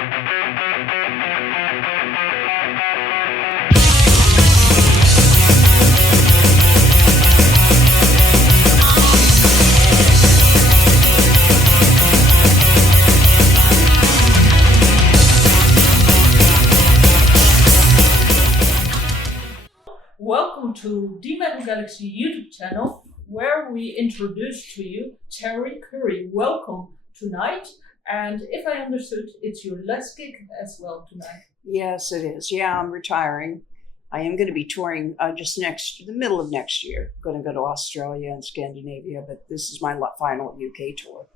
Welcome to the Metal Galaxy YouTube channel, where we introduce to you Cherie Currie. Welcome tonight, and if I understood, it's your last gig as well tonight. Yes, it is. Yeah, I'm retiring. I am going to be touring the middle of next year. I'm going to go to Australia and Scandinavia, but this is my final UK tour.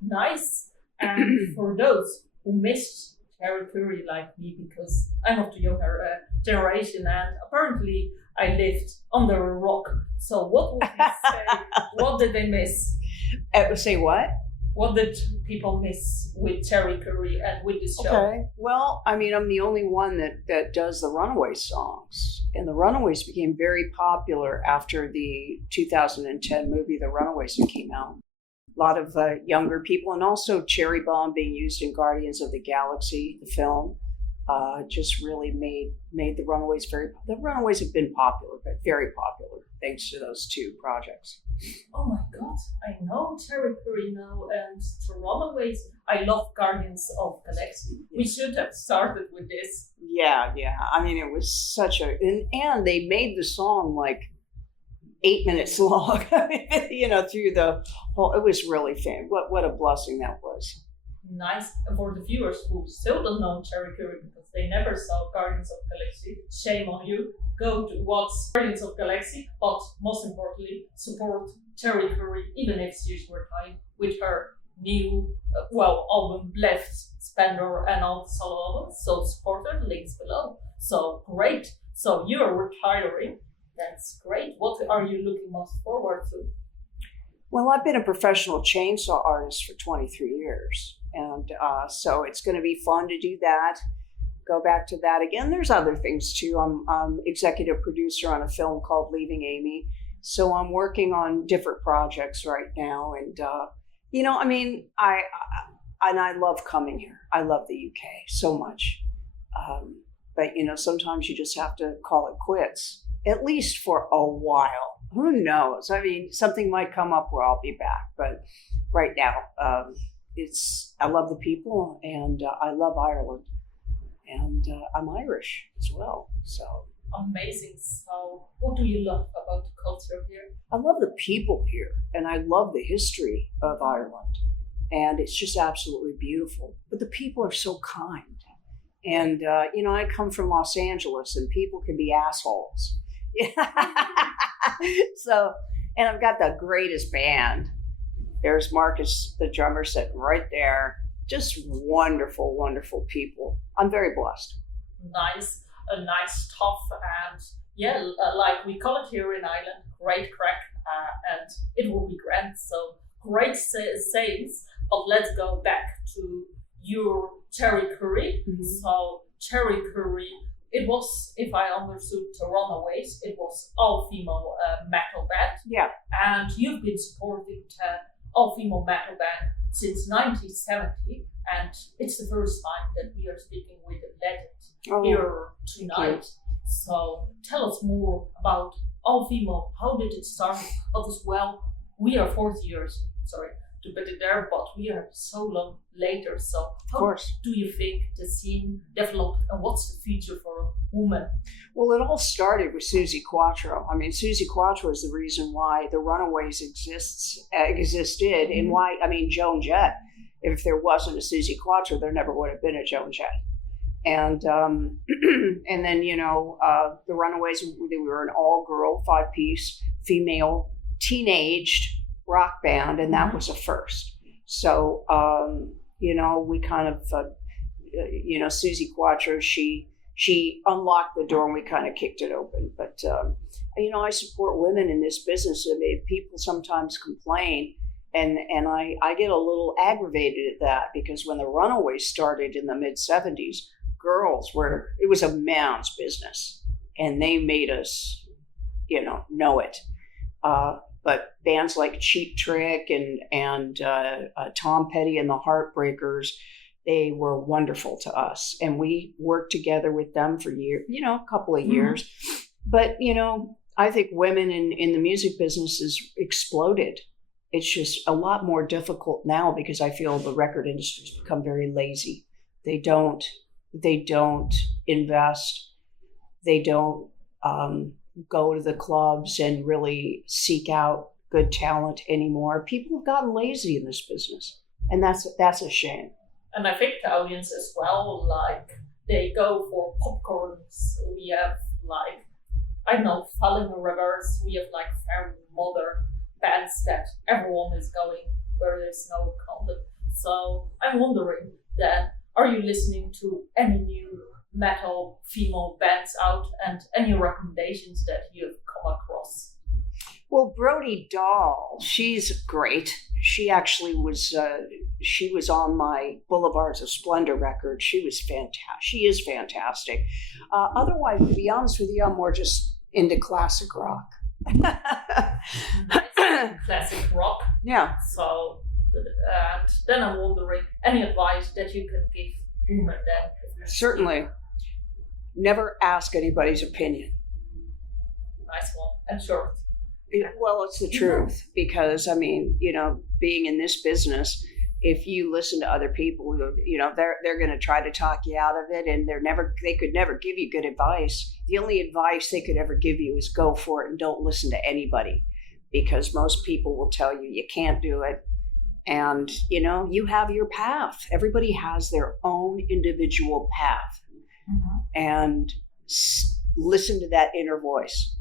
Nice. And for those who missed Cherie Currie like me, because I'm of the younger generation, and apparently I lived under a rock. So what would you say? What did they miss? Say what? What did people miss with Cherie Currie and with this show? Okay. Well, I mean, I'm the only one that does the Runaways songs. And the Runaways became very popular after the 2010 movie, The Runaways, that came out. A lot of younger people, and also Cherry Bomb being used in Guardians of the Galaxy, the film, just really made the Runaways the Runaways have been popular, but very popular, thanks to those two projects. Oh my God, I know Cherie Currie now, and the Runaways. I love Guardians of the Galaxy. We should have started with this. Yeah. I mean, it was and they made the song like 8 minutes long, through the whole, it was really fun. What a blessing that was. Nice. And for the viewers who still don't know Cherie Currie because they never saw Guardians of the Galaxy, shame on you. Go to watch Guardians of the Galaxy, but most importantly, support Cherie Currie, even if she's retired, with her new album Blvds Of Splendor and all the solo albums. So support her, links below. So great. So you're retiring. That's great. What are you looking most forward to? Well, I've been a professional chainsaw artist for 23 years. And so it's going to be fun to do that. Go back to that again. There's other things too. I'm executive producer on a film called Leaving Amy. So I'm working on different projects right now. And, I love coming here. I love the UK so much. But, sometimes you just have to call it quits, at least for a while. Who knows? I mean, something might come up where I'll be back. But right now, I love the people, and I love Ireland, and I'm Irish as well. So amazing. So what do you love about the culture here? I love the people here, and I love the history of Ireland, and it's just absolutely beautiful. But the people are so kind, and I come from Los Angeles, and people can be assholes. So, and I've got the greatest band. There's Marcus, the drummer, sitting right there. Just wonderful, wonderful people. I'm very blessed. Nice stuff. And like we call it here in Ireland, great crack. And it will be grand. So great sayings. But let's go back to your Cherie Currie. Mm-hmm. So Cherie Currie, it was, if I understood the Runaways, it was all-female metal band. Yeah. And you've been supporting all-female metal band since 1970, and it's the first time that we are speaking with a legend here tonight. So tell us more about all-female. How did it start? But as well, we are 40 years, to put it there, but we are so long later. So how do you think the scene developed, and what's the future for women? Well, it all started with Suzi Quatro. I mean, Suzi Quatro is the reason why the Runaways existed, and why, Joan Jett. If there wasn't a Suzi Quatro, there never would have been a Joan Jett. And and then, the Runaways, we were an all-girl, 5-piece, female, teenaged rock band, and that was a first. So, we kind of, Suzi Quatro, she unlocked the door and we kind of kicked it open. But, I support women in this business. I mean, people sometimes complain, and I get a little aggravated at that, because when the Runaways started in the mid-70s, it was a man's business, and they made us, know it. But bands like Cheap Trick and Tom Petty and the Heartbreakers, They were wonderful to us, and we worked together with them for a couple of years. But, I think women in the music business has exploded. It's just a lot more difficult now because I feel the record industry's become very lazy. They don't invest. They don't go to the clubs and really seek out good talent anymore. People have gotten lazy in this business, and that's a shame. And I think the audience as well, like, they go for popcorns. We have, like, I don't know, Falling Rivers. We have, like, very modern bands that everyone is going where there's no content. So I'm wondering then, are you listening to any new metal female bands out, and any recommendations that you've come across? Well, Brody Dahl, she's great. She actually was she was on my Blvds Of Splendor record. She was fantastic. She is fantastic. Otherwise, to be honest with you, I'm more just into classic rock. Classic rock. Yeah. So, and then I'm wondering, any advice that you can give women then? Certainly. Never ask anybody's opinion. Nice one. And short. Well, it's the truth, because being in this business, if you listen to other people, they're going to try to talk you out of it, and they could never give you good advice. The only advice they could ever give you is go for it and don't listen to anybody, because most people will tell you you can't do it. And, you have your path. Everybody has their own individual path. Mm-hmm. And listen to that inner voice.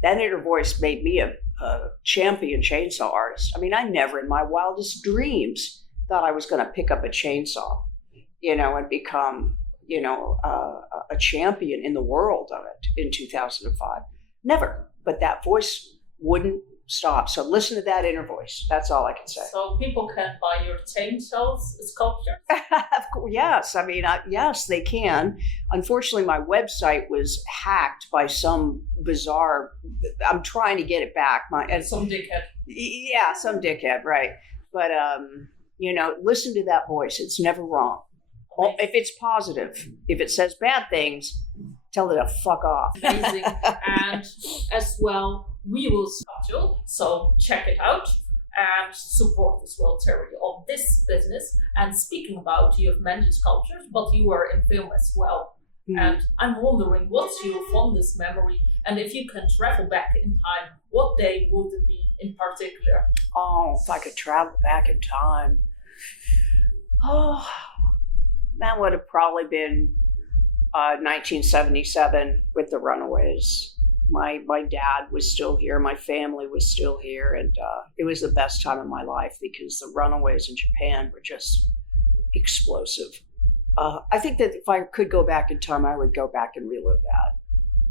That inner voice made me a champion chainsaw artist. I mean, I never in my wildest dreams thought I was going to pick up a chainsaw, and become, a champion in the world of it in 2005. Never. But that voice wouldn't stop. So listen to that inner voice. That's all I can say. So people can buy your chainsaws sculpture? Yes. Yes, they can. Unfortunately, my website was hacked by some bizarre, I'm trying to get it back. Some dickhead. Yeah, some dickhead, right. But, listen to that voice. It's never wrong. Well, if it's positive, if it says bad things, tell it to fuck off. Amazing. And as well, we will schedule, so check it out and support as well, Cherie, on this business. And speaking about, you've mentioned sculptures, but you were in film as well. Mm-hmm. And I'm wondering, what's your fondest memory? And if you can travel back in time, what day would it be in particular? Oh, if I could travel back in time. Oh, that would have probably been 1977 with the Runaways. My dad was still here. My family was still here. And it was the best time of my life because the Runaways in Japan were just explosive. I think that if I could go back in time, I would go back and relive that.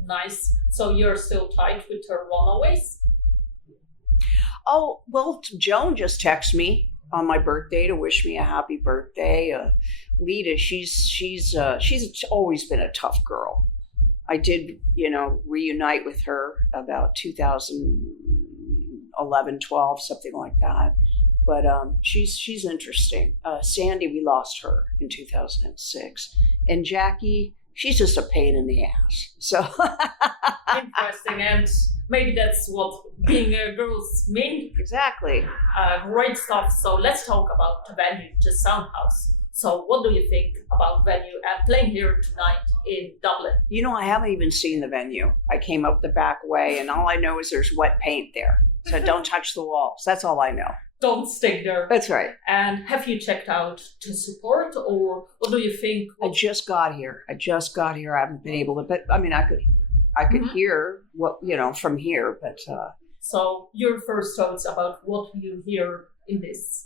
Nice. So you're still tight with her Runaways? Oh, well, Joan just texted me on my birthday to wish me a happy birthday. Lita, she's always been a tough girl. I did, reunite with her about 2011, 12, something like that. But she's interesting. Sandy, we lost her in 2006. And Jackie, she's just a pain in the ass. So interesting. And maybe that's what being a girl's mean. Exactly. Great stuff. So let's talk about the venue, the Soundhouse. So what do you think about venue and playing here tonight in Dublin? I haven't even seen the venue. I came up the back way, and all I know is there's wet paint there. So don't touch the walls. That's all I know. Don't stick there. That's right. And have you checked out to support, or what do you think? I just got here. I haven't been able to, but I could mm-hmm. hear what, from here, but. So your first thoughts about what you hear in this?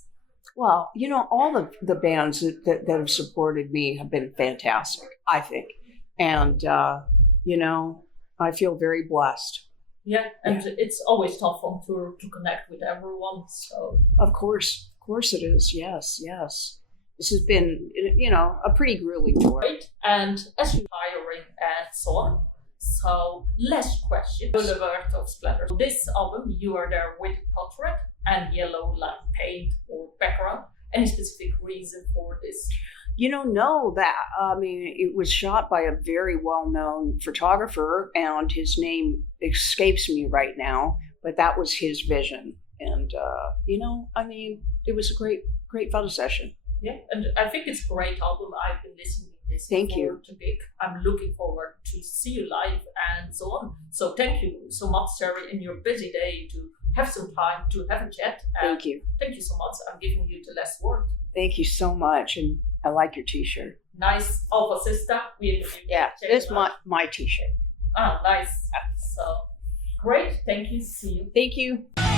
Well, all the bands that have supported me have been fantastic, I think. And, I feel very blessed. Yeah, and it's always tough on tour to connect with everyone, so. Of course it is, yes. This has been, a pretty grueling tour. Right, and as you're hiring and so on, so last question. Blvds Of Splendor. This album, you are there with portrait and yellow like paint or background. Any specific reason for this? No, that, I mean, it was shot by a very well-known photographer, and his name escapes me right now, but that was his vision. And, I mean, it was a great photo session. Yeah, and I think it's a great album. I've been listening to this. Thank you. To big. I'm looking forward to see you live and so on. So thank you so much, Cherie, in your busy day to have some time to have a chat. And thank you. Thank you so much. I'm giving you the last word. Thank you so much, and I like your T-shirt. Nice. Alpha Sista. Yeah, it's my T-shirt. Oh, nice. So great. Thank you. See you. Thank you.